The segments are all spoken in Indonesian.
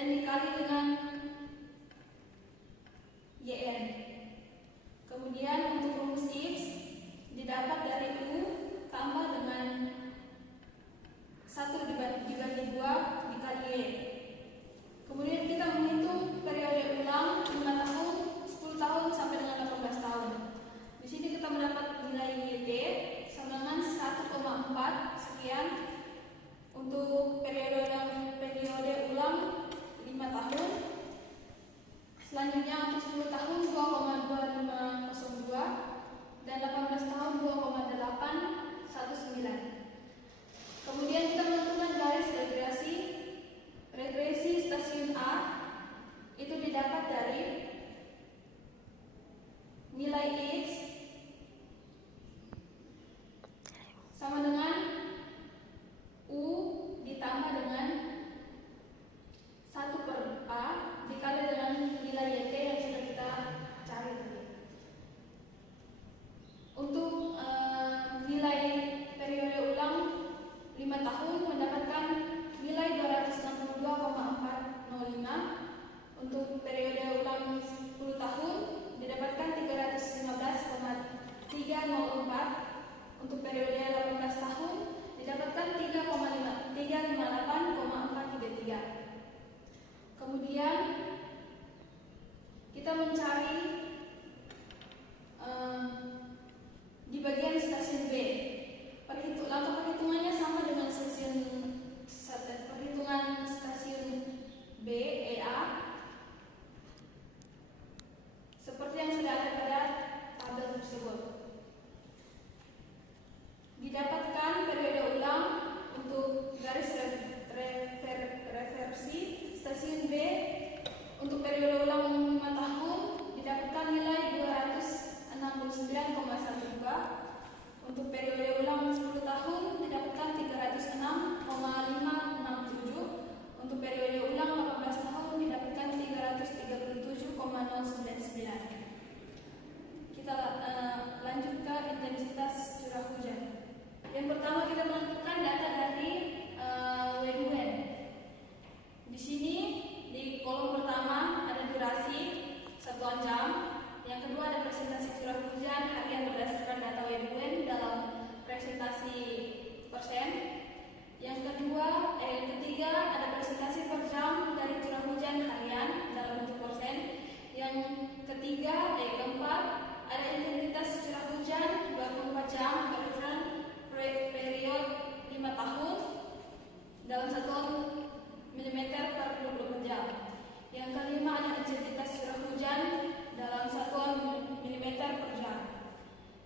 dan dikali dengan YN. Kemudian untuk rumus Gibbs didapat dari U tambah dengan 1 dibagi 2 dikali Y. Kemudian kita menghitung periode ulang 5 tahun, 10 tahun sampai dengan 18 tahun. Di sini kita mendapat nilai YT sama dengan 1,4 sekian untuk periode ulang 5 tahun. Selanjutnya untuk 10 tahun 2,2502 dan 18 tahun 2,819. Kemudian kita menentukan garis regresi stasiun A itu didapat dari nilai X sama dengan U ditambah dengan 1 per A dikali dengan nilai YT yang sudah kita cari tadi. Untuk nilai periode ulang 5 tahun mendapatkan nilai 262,405. Untuk periode ulang 10 tahun didapatkan 315,304. Untuk periode 18 tahun didapatkan 358,433. Kemudian kita mencari di bagian stasiun B. Langkah perhitungannya sama dengan perhitungan stasiun B, EA, seperti yang sudah ada pada tabel tersebut. Didapatkan periode ulang untuk garis reversi stasiun B untuk periode ulang 5 tahun didapatkan nilai 269,12. Untuk periode ulang 10 tahun didapatkan 306,567. Untuk periode ulang 18 tahun didapatkan 337,099. Kita lanjut ke intensitas curah hujan. Yang pertama kita menentukan data dari WUN. Di sini di kolom pertama ada durasi 1 jam. Yang kedua ada presentasi curah hujan harian berdasarkan data WUN dalam presentasi persen. Yang ketiga ada presentasi per jam dari curah hujan harian dalam bentuk persen. Yang keempat ada intensitas curah hujan 24 jam berdasarkan periode 5 tahun dalam satuan milimeter per 24 jam. Yang kelima ada intensitas curah hujan dalam satuan milimeter per jam.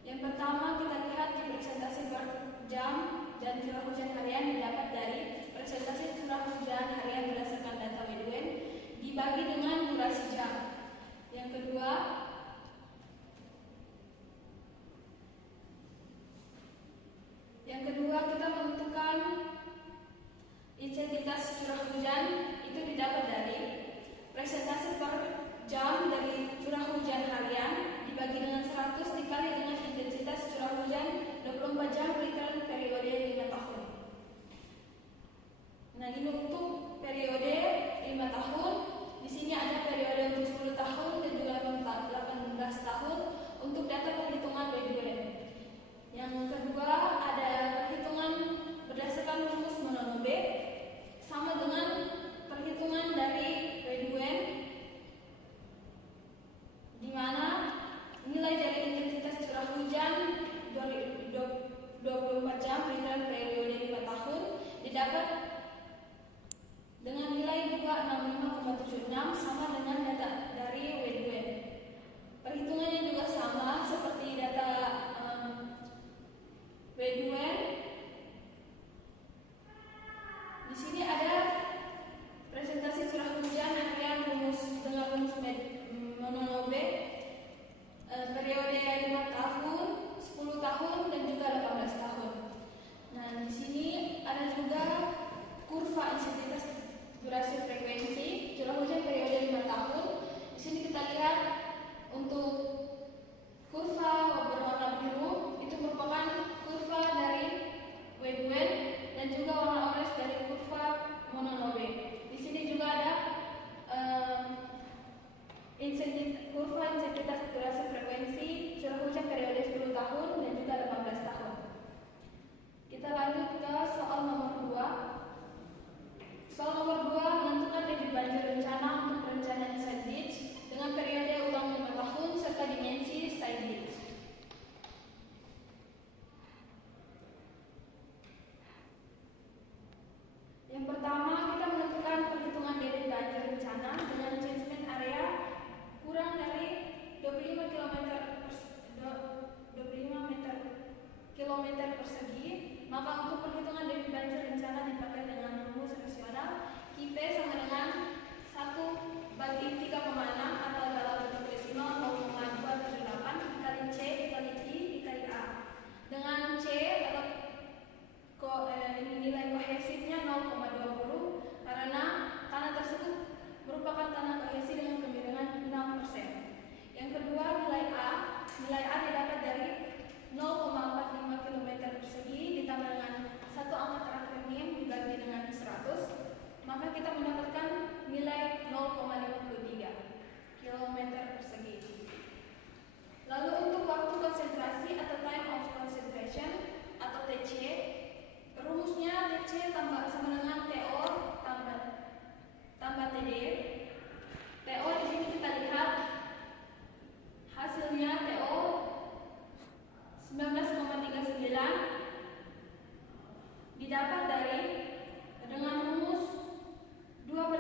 Yang pertama kita lihat di presentasi per jam dan curah hujan harian didapat dari presentasi curah hujan harian berdasarkan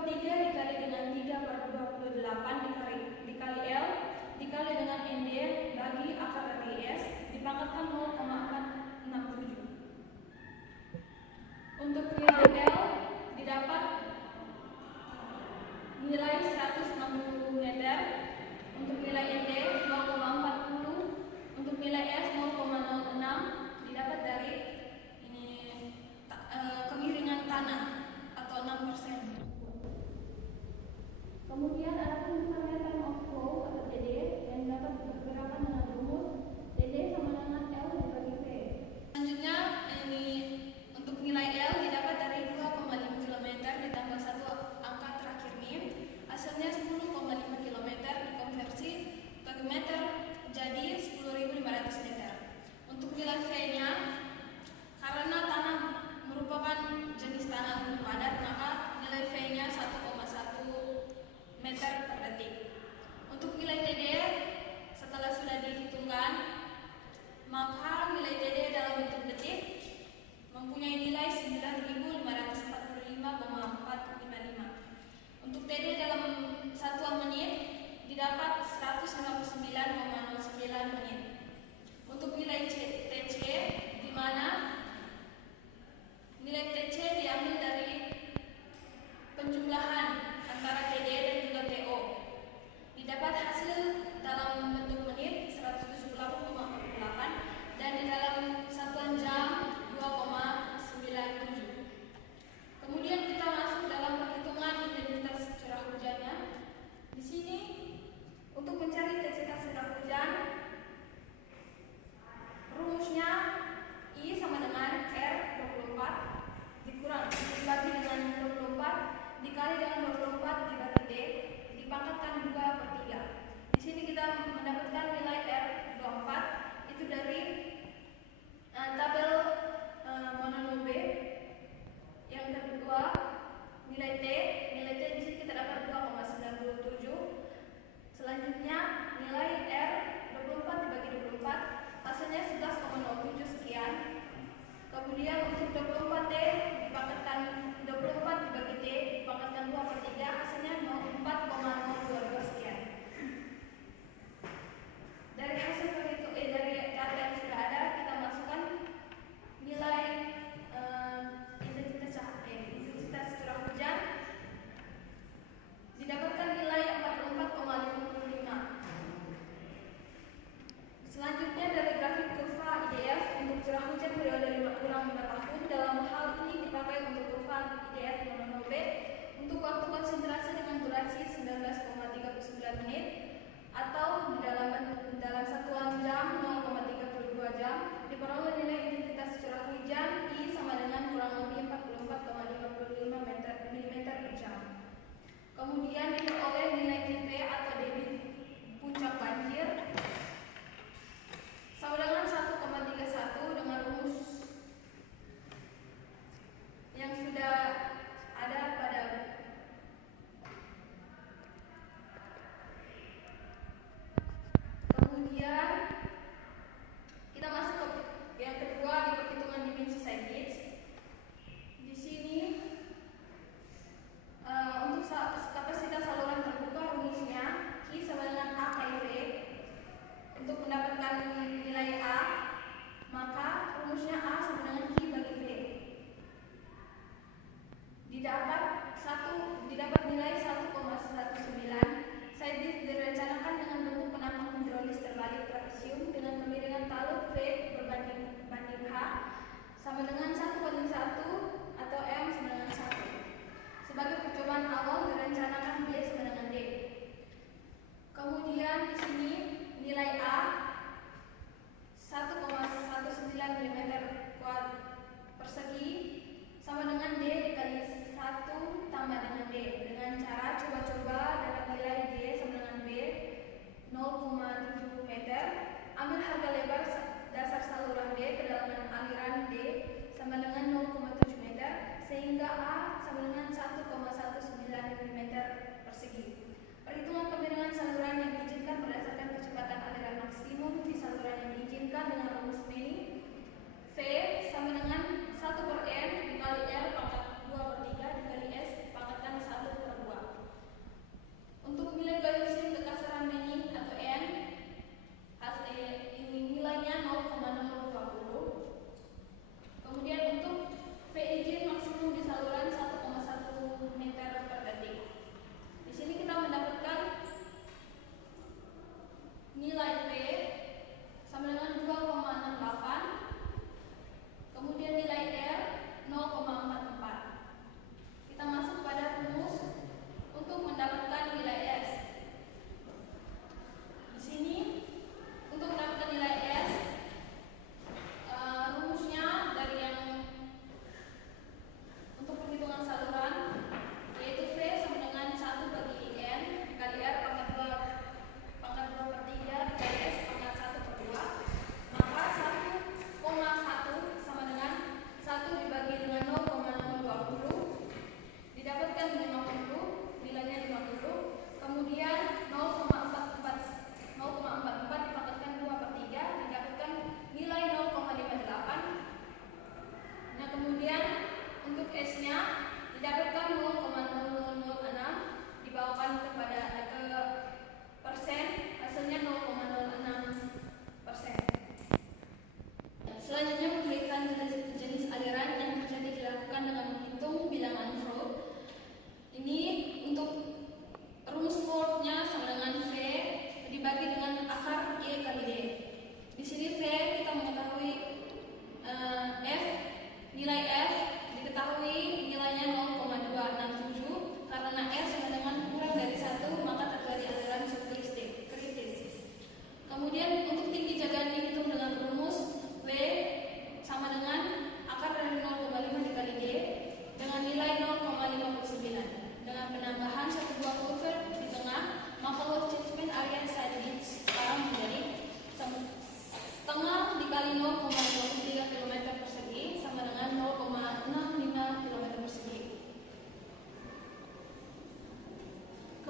2/3 dikali dengan 3/28 dikali L dikali dengan ND bagi akar dari S dipangkatkan 0,467. Untuk nilai L didapat nilai 160 meter, untuk nilai ND 0,40, untuk nilai S 0,06 didapat dari kemiringan tanah atau 6%. Kemudian ada misalnya time of flow atau TD yang dapat diperkirakan dengan rumus TD sama dengan L dibagi V. Selanjutnya untuk nilai L didapat dari 2,5 km ditambah satu angka terakhir nih. Hasilnya 10,5 km dikonversi ke meter jadi 10.500 meter. Untuk nilai V-nya, karena tanah merupakan jenis tanah padat, maka nilai V-nya 1,1 meter per detik. Untuk nilai TD, setelah sudah dihitungkan, maka nilai TD dalam bentuk detik mempunyai nilai 9.545,455. Untuk TD dalam satuan menit didapat 159,09 menit. Untuk nilai TC, di mana nilai TC diambil dari penjumlahan antara TD dan juga TO. Didapat hasil dalam bentuk menit 178,48 dan di dalam satuan jam 2,97. Kemudian kita masuk dalam perhitungan intensitas curah hujannya. Di sini untuk mencari intensitas curah hujan, rumusnya I sama dengan R24 dibagi dengan 24 dikali dengan 24 dibagi D dipangkatkan 2/3. Di sini kita mendapatkan nilai R24 itu dari tabel monono B. Yang kedua nilai T di sini kita dapat 2,97. Selanjutnya nilai R24 dibagi 24 hasilnya 11,07 sekian. Kemudian untuk 24T dipangkatkan 24 dibagi T dipangkatkan 2/3 hasilnya 4,022 sekian. Dari hasil dari data yang sudah ada kita masukkan nilai intensitas curah hujan didapatkan nilai 44,55. Selanjutnya dari grafik kurva IDF untuk curah hujan periode kurang 5 tahun. Dalam hal ini dipakai untuk kurva IDF monono B untuk waktu konsentrasi dengan durasi 19,39 menit atau dalam satuan jam 0,32 jam diperoleh nilai intensitas curah hujan I sama dengan kurang lebih 44,55 mm per jam. Kemudian diperoleh nilai IP atau debit puncak banjir sama dengan 1,31 dengan rumus yang sudah ada pada kemudian kita masuk ke yang kedua di perhitungan dimensi Sykes. Di sini untuk kapasitas saluran terbuka rumusnya I sama dengan A kali V. Untuk mendapatkan nilai A, maka rumusnya A sama dengan Q bagi V. Didapat nilai 1,19. Side direncanakan dengan bentuk penampang hidrolis terbalik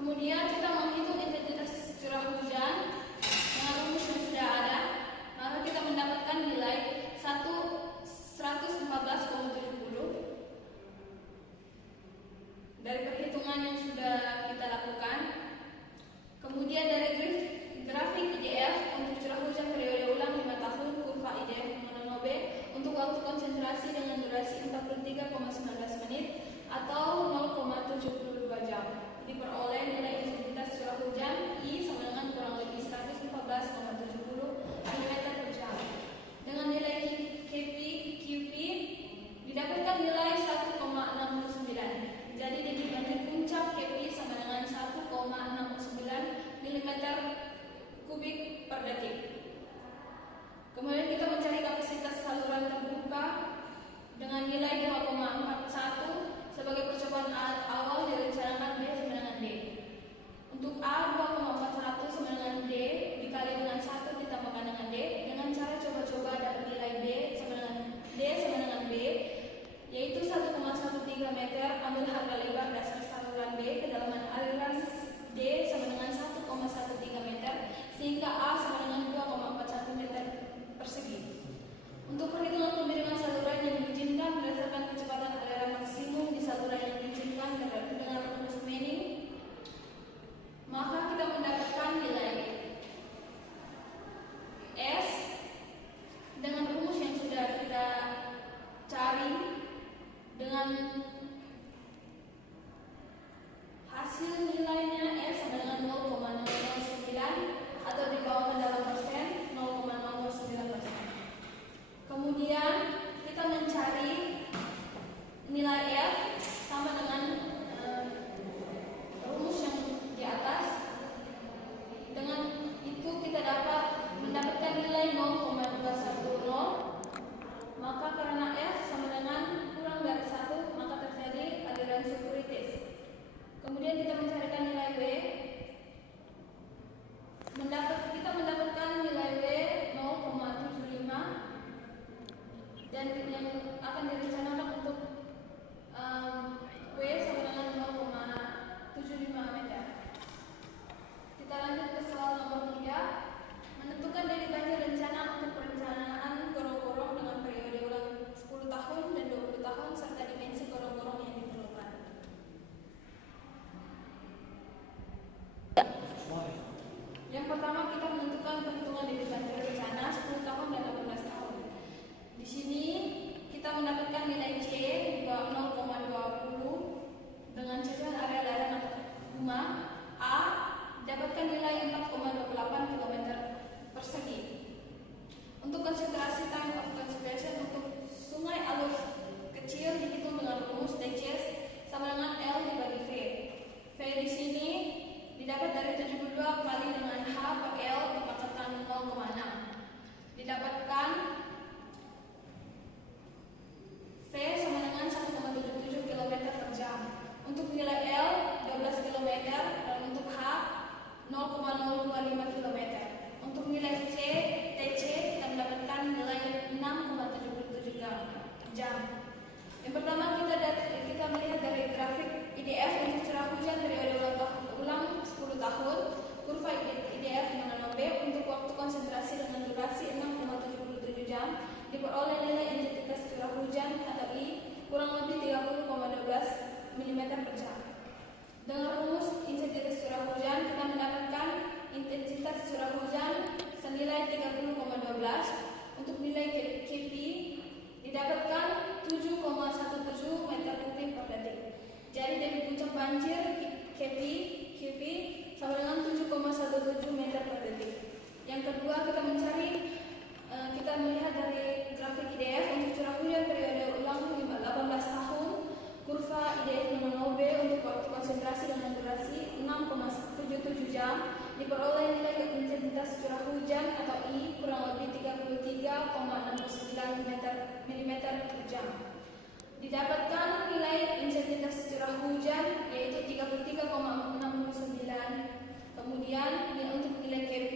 Kemudian kita menghitung intensitas curah hujan dengan rumus yang sudah ada, maka kita mendapatkan nilai 114,70 dari perhitungan yang sudah kita lakukan. Kemudian dari grafik IDF untuk curah hujan periode ulang 5 tahun, kurva IDF monono B untuk waktu konsentrasi dengan durasi 43,19 menit atau 0,72 jam. Diperoleh nilai intensitas curah hujan I sama dengan kurang lebih 114,70 mm per jam. Dengan nilai KP, QP didapatkan nilai 1,69. Jadi debit banjir puncak KP sama dengan 1,69 mm kubik per detik. Kemudian kita mencari kapasitas saluran terbuka dengan nilai 2,41 sebagai percobaan awal direncanakan B sama dengan D. Untuk A 2,41 sama dengan D dikali dengan 1 ditambahkan dengan D. Dengan cara coba-coba dapat nilai B sama dengan D sama dengan B, yaitu 1,13 meter. Ambil harga lebar dasar saluran B, kedalaman aliran D sama dengan 1,13 meter, sehingga A sama dengan 2,41 meter persegi. Untuk perhitungan pembilangan saluran yang diizinkan berdasarkan kecepatan aliran maksimum di saluran yang diizinkan dengan rumus Manning, maka kita mendapatkan nilai S dengan rumus yang sudah kita cari dengan hasil nilainya S sama dengan 0,009 atau dibawakan dalam persen 0,009%. Kemudian kita mencari nilai F sama dengan rumus yang di atas. Dengan itu kita dapat mendapatkan nilai 0,210. Maka karena F sama dengan kurang dari 1, maka terjadi aliran sekuritis. Kemudian kita mencarikan nilai W. Kita mendapatkan nilai W 0,75 dan yang akan direncanakan untuk W sama dengan 0,75 meter. Kita lanjut ke soal nomor 3. Menentukan debit banjir rencana untuk perencanaan gorong-gorong dengan periode ulang 10 tahun dan 20 tahun serta dimensi gorong-gorong yang diperlukan. Yang pertama kita menentukan perhitungan debit banjir rencana 10 tahun dan 18 tahun. Di sini kita mendapatkan nilai C 0,20 dengan cakupan area lereng atau rumah. A dapatkan nilai 4,28 km persegi. Untuk konsentrasi time of conservation untuk sungai alur kecil dihitung dengan rumus TCS sama dengan L dibagi V. V di sini didapat dari 72 kali dengan H per L dipaksakan 0,6. Didapatkan V sama dengan 1,77 km per jam. Untuk nilai L 12 km dan untuk H 0,025 km. Untuk nilai TC kita mendapatkan nilai 6,77 jam. Yang pertama kita melihat dari grafik IDF untuk curah hujan periode ulang 10 tahun, kurva IDF monono B untuk waktu konsentrasi dengan durasi 6,77 jam. Diperoleh nilai intensitas curah hujan atau I kurang lebih 30,12 mm per jam. Dengan rumus intensitas curah hujan kita mendapatkan intensitas curah hujan senilai 30,12. Untuk nilai KP didapatkan 7,17 meter kubik per detik. Jadi dari puncak banjir KP sama dengan 7,17 meter per detik. Yang kedua kita melihat dari grafik IDF untuk curah hujan periode ulang 18 tahun, kurva IDF monono B untuk waktu konsentrasi dengan durasi 6,77 jam. Diperoleh nilai intensitas curah hujan atau I kurang lebih 33,69 mm per jam. Didapatkan nilai intensitas curah hujan yaitu 33,69. Kemudian untuk nilai KP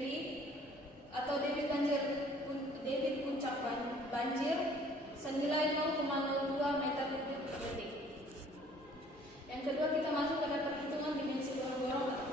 atau debit puncak banjir senilai 0,02 meter kubik per detik. Yang kedua kita masuk pada perhitungan dimensi gorong-gorong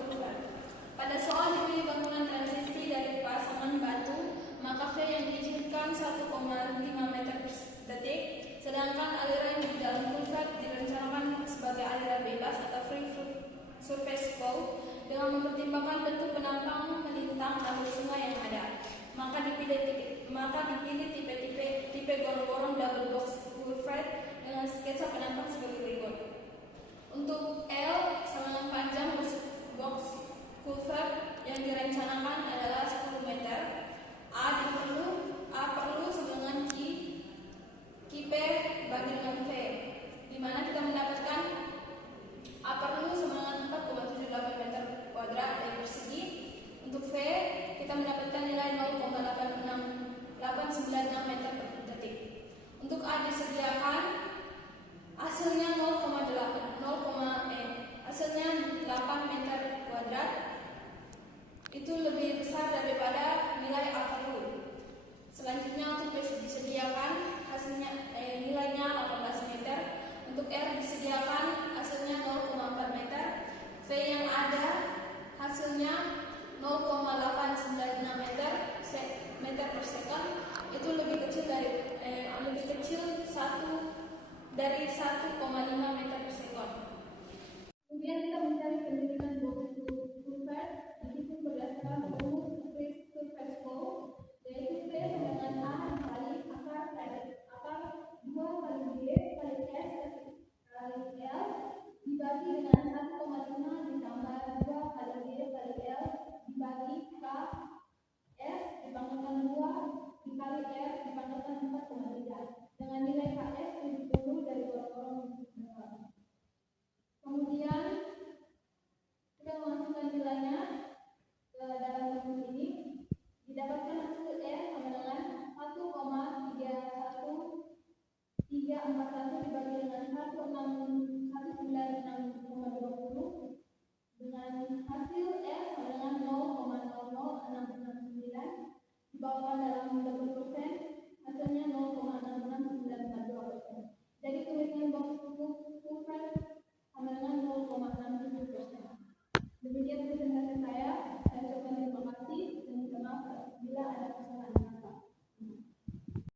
flow dengan mempertimbangkan bentuk penampang melintang alur sungai yang ada. Maka dipilih tipe gorong-gorong double box culvert dengan sketsa penampang sebagai berikut. Untuk L, saluran panjang box culvert yang direncanakan adalah 10 meter. A perlu dengan P bagi dengan V, di mana kita mendapatkan A perlu dengan 4,78 meter kuadrat dari persegi. Untuk V kita mendapatkan nilai 0,896 meter per detik. Untuk A disediakan hasilnya 8 meter kuadrat, itu lebih besar daripada nilai A perlu. Selanjutnya untuk B disediakan hasilnya nilainya 18 meter. Untuk R disediakan hasilnya 0,4 meter. V yang ada hasilnya 0,896 meter per second, itu lebih kecil dari 1,5 meter per second. Kemudian kita mencari pendirian box culvert, dihitung berdasarkan rumus culvert flow, yaitu P dengan A dikali akar 2 kali B kali S kali L dibagi dengan 1,5 ditambah 2 kali B kali L dibagi K S dipanggalkan 2 dikali R dipanggalkan 4,3 dengan nilai KS 70 dari gorong-gorong. Kemudian kita memasukkan nilainya ke dalam rumus ini, didapatkan hasil R sama dengan 1,31341 dibagi dengan 196,20 dengan hasil R sama dengan 0,00669 dibawakan dalam double persen, hasilnya 0,66942%. Jadi kemiringan box culvert sama dengan 0,67%. Demikian